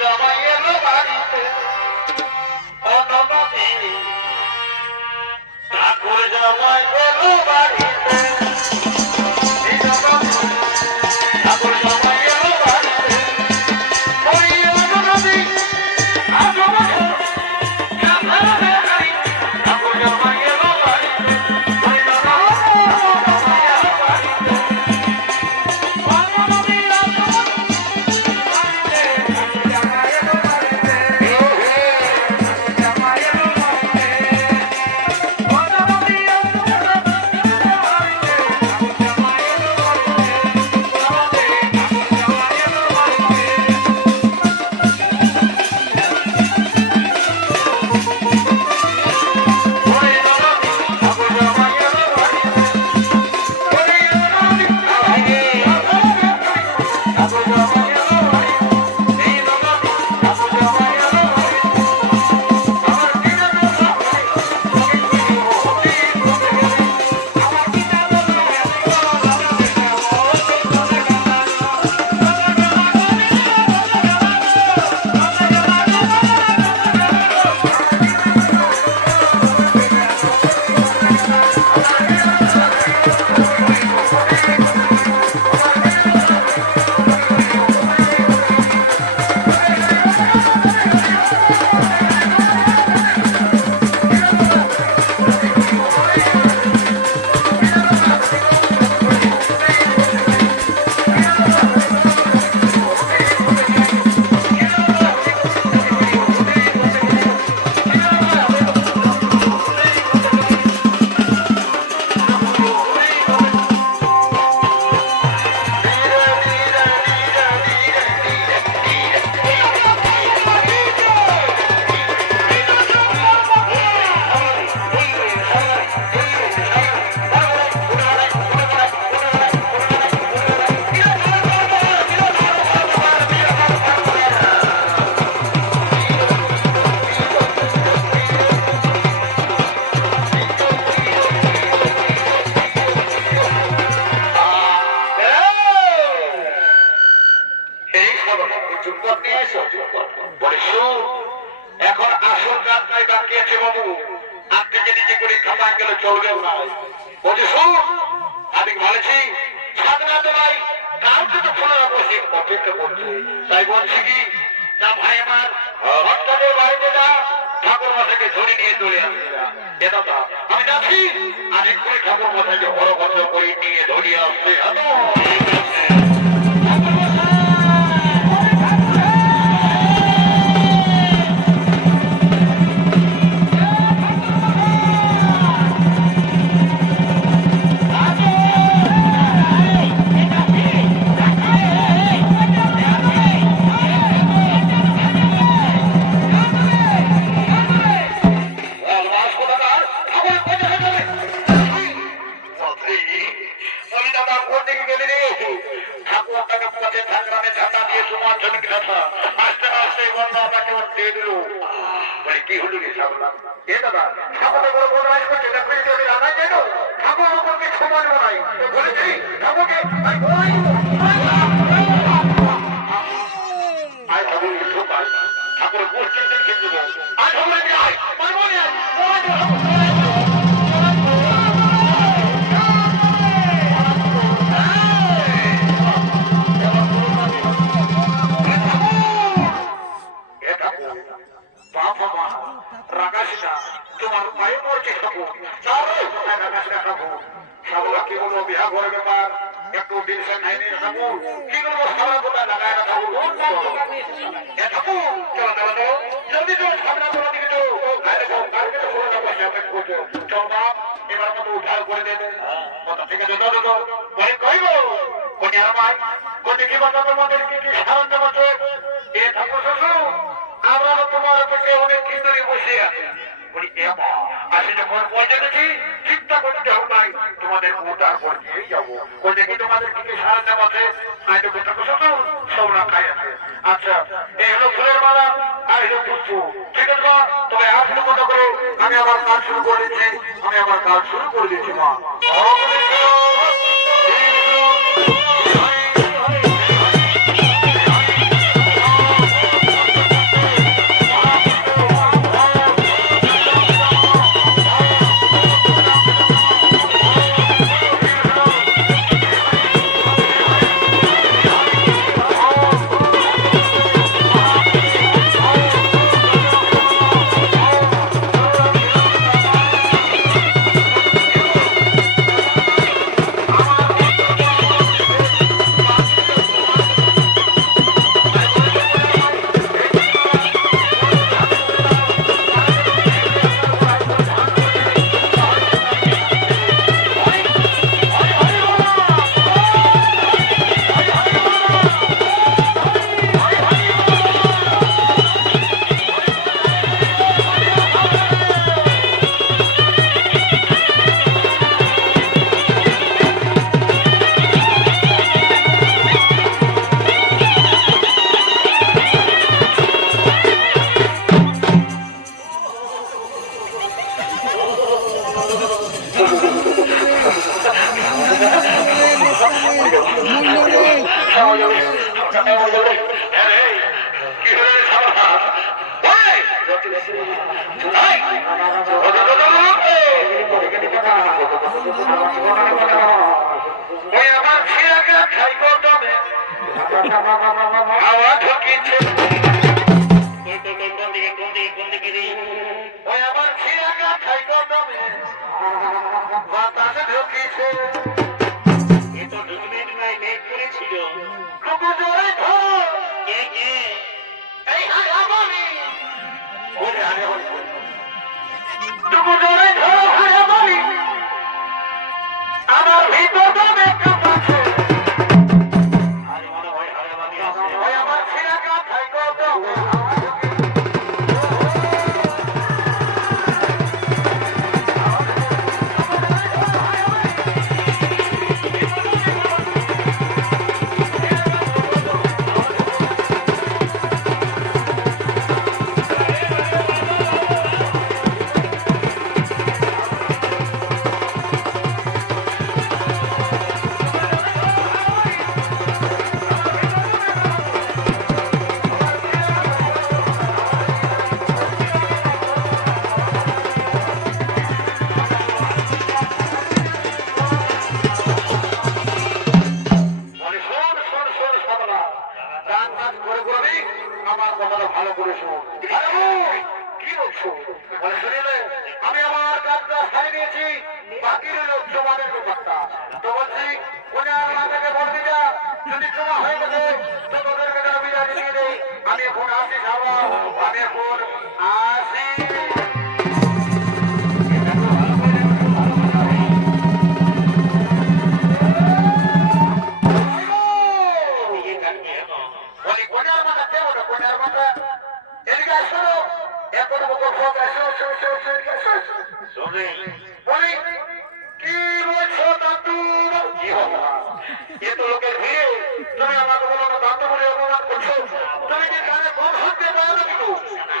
জামাই এলো বাড়িতে ঠাকুর জামাই এলো বাড়িতে ঠাকুর জামাই এলো বাড়িতে ঠাকুর জামাই এলো বাড়িতে এখন আসল যাত্রায় বাকি আছে বাবু আর থেকে নিজে করে খাতা গেলে চলবেও না বলছি শুন আমি বলেছি স্বাধীনতা ভাই কাউকে তো খোলা বসে অপেক্ষা করছে তাই বলছি কি যা ভাই আমার ভক্তদের বাড়িতে যা ঠাকুর মশাইকে ধরে নিয়ে চলে আসবে দাদা আমি যাচ্ছি আরেক করে ঠাকুর মশাইকে হরভদ্র করে নিয়ে ধরিয়ে আসছে তোমার পায়ে পড়ছে খাবো খাবো কি বলবো বিহা ঘরে ব্যাপার একটু ডিলশন খাইনি খাবো কি বলবো সারা গোটা লাগায় না খাবো খাবো চলো চলো চলো জলদি চলো সামনে তোমার দিকে চলো বাইরে যাও কালকে তো কোনো বসে অপেক্ষা করছো চল বাপ এবার মতো উদ্ধার করে দেবে কথা থেকে যত যত বলে কইব কোটি আমার কোটি কি কথা তোমাদের কি কি সাহায্য মতো এ থাকো শ্বশুর আমরা তোমার অপেক্ষা অনেক কিন্দরে বসে আছি বলি এমা আসলে যখন পয়সা দেখি চিন্তা করতে হবে নাই তোমাদের উদ্ধার করে নিয়ে যাবো ওই দেখি তোমাদের কি কি সাহায্য আছে আজ কথা শ্বশুর সৌরা খাই আছে আচ্ছা এই হলো ফুলের মালা আর হলো পুষ্প ঠিক আছে মা তবে আপনি মতো করে আমি আমার কাজ শুরু করে দিচ্ছি আমি আমার কাজ শুরু করে দিচ্ছি মা কি হলো রে সামলা? ওই আমার ছেলেকে খাই করবে হাওয়া ঢুকিছে ওই আমার ছেলেকে খাই করবে বাতাসে ঢুকিছে এত ঢুকমেট নাই মেঘ করেছিল টুকু জোরে ধর কে কে এই হায় আমানি ওরে আরে ওরে টুকু জোরে ধর হায় আমানি আমার ভিতর তো মেঘ কাঁপাছে আরে মনে হয় হায় আমানি আছে ওই আমার ছেলেকে খাই করবে আমার কথাটা ভালো করে শোন কি বলছো বলে শুনিলে আমি আমার কাজটা সারিয়ে নিয়েছি বাকি রইল জমানের ব্যাপারটা তো বলছি কোনে আর মাতাকে বলবি যা যদি জমা হয়ে গেছে তো তোদেরকে যেন বিদায় দিয়ে দেই আমি এখন আসি যাবো আমি এখন আসি কি বলছো দাদু কি হবে এত লোকের ভিড়ে তুমি আমাকে বলো না দাদু বলে অপমান করছো তুমি কি কানে কম শুনতে পাও না কিন্তু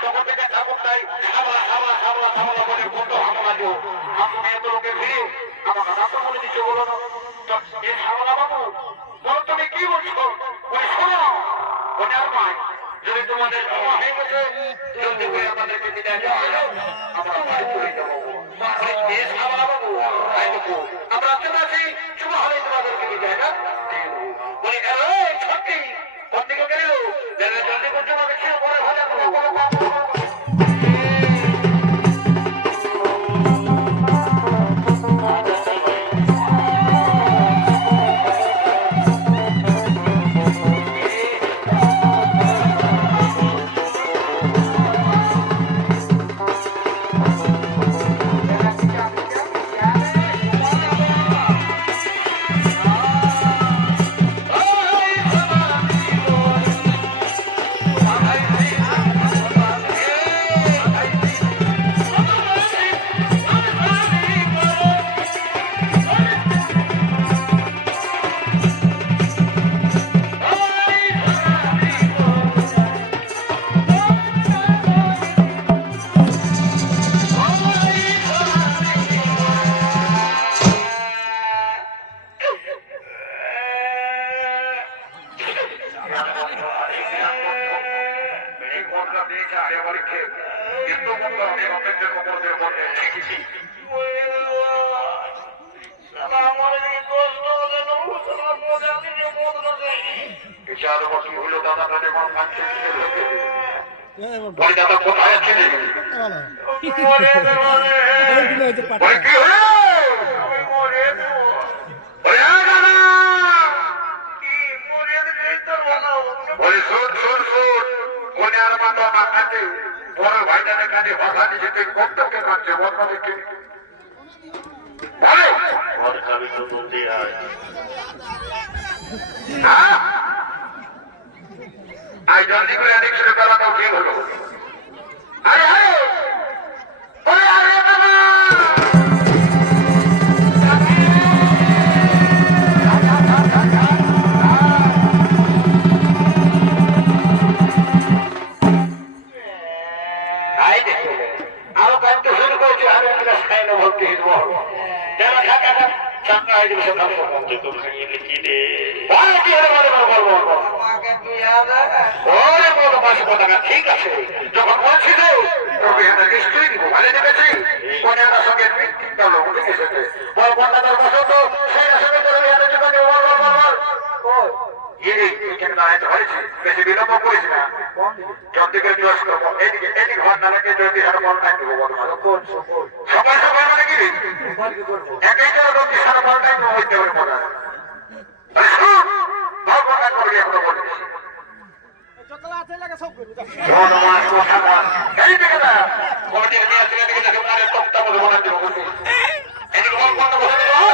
তখন থেকে ঠাকুরটাই সামলা সামলা সামলা সামলা বলে বন্ধ হামলা দিও আপনি এত লোকের ভিড়ে আমাকে দাদু বলে দিচ্ছ বলো না এ সামলা বাবু বলো তুমি কি বলছো ওই শোনো মনে আর নয় যদি তোমাদের জমা হয়ে গেছে জলদি করে আমাদেরকে বিদায় দেওয়া হলো আমরা বাড়ি চলে যাবো আমরা চলে আসি জমা হলে তোমাদেরকে বিদায় না বলি গেল ছটি কোন দিকে গেল জলদি করতে আমাকে ছিল পরে ভালো কোথায় আছে বড় ভাইটাদের কাছে ভাষা নিজেদের বক্তব্য কাটছে বদমাদেরকে আই জলদি করে অনেক ছোট করাটাও ঠিক হলো আরে আরে আরে বাবা আরো কাটতে শুরু করেছে আরো খাই না ভর্তি হিসব চাঙ্গা হয়ে যাবে সব কি হলো বলবো ওরে বলো 500 টাকা ঠিক আছে যখন বলছি যে তবে এটা নিশ্চয়ই দিব মানে দেখেছি কন্যাটার সঙ্গে মিটিং করলো উঠে এসেছে বল কন্যাটার পছন্দ সেই সঙ্গে তোর বিয়েতে টাকা দিয়ে বল বল বল বল এই কেন দাঁড়াতে হয়েছে বেশি বিলম্ব করিস না যতদিকে জোশ করবো এদিকে ঘর না লাগে যদি হার বল টাইম দেবো বল সকাল সকাল মানে কি একাই চলো যদি সারা বল টাইম হইতে পারে মনে হয় ভগবান করবি এখনো বলিস ধন্যবাদ কথা বল এই দিকে না কমিটির নিয়ে আসলে দিকে দেখে মানে তক্তা মতো বানাতে হবে এদিকে বল কোনটা বসে দেবো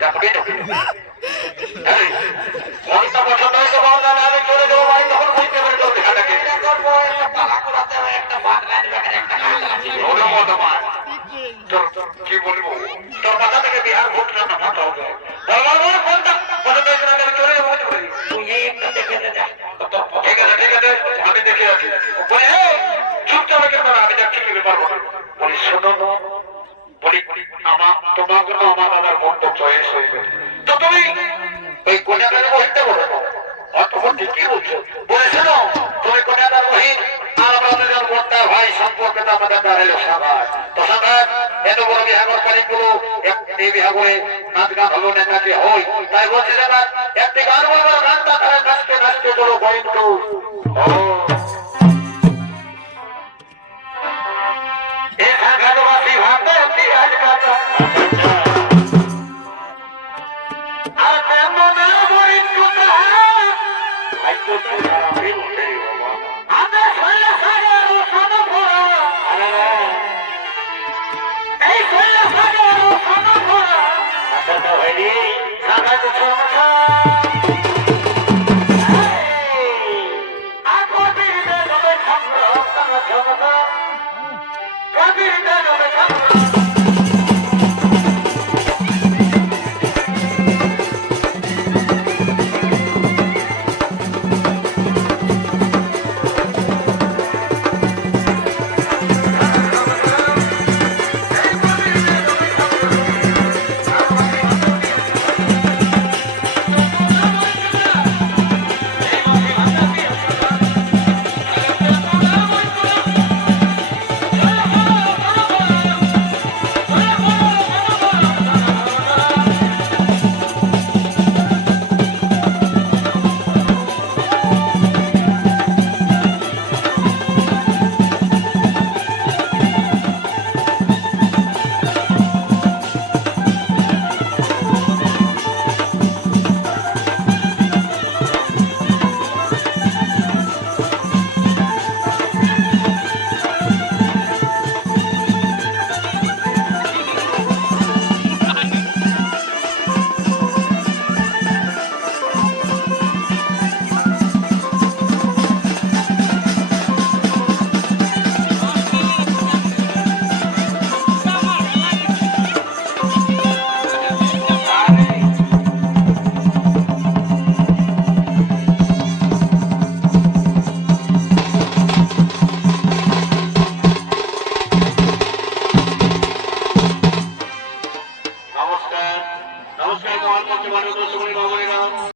দেখো কোনটা পছন্দ হয়েছে বল না আমি চলে যাবো ভাই তখন বুঝতে পারি তোর দেখাটাকে কি বলবো তোর মাথা থেকে বিহার ভোট না মাথা হবে কোনটা পছন্দ হয়েছে না আমি চলে যাবো ঠিক আছে আমি দেখে আছি চুপচাপ আমি দেখছি কি পারবো না বলি শোনো বলি তোমাকে আমার দাদার মন্তব্য চয়েস হয়ে গেছে তো তুমি ওই কন্যাদার বহিনটা বলো তখন কি বলছো বলেছিল তুমি কন্যাদার বহিন আর আমাদের বর্তা ভাই সম্পর্কে তো আমাদের দাঁড়াইলো সাবাস তো সাবাস এত বড় বিহাগর পালিগুলো এই বিহাগরে নাচ গান হলো নেতাকে হই তাই বলছি যে না একটি গান বলবো গানটা তারা নাচতে নাচতে চলো বহিন তো ঘাটবাসী ভাবে আজ কাটা সাগর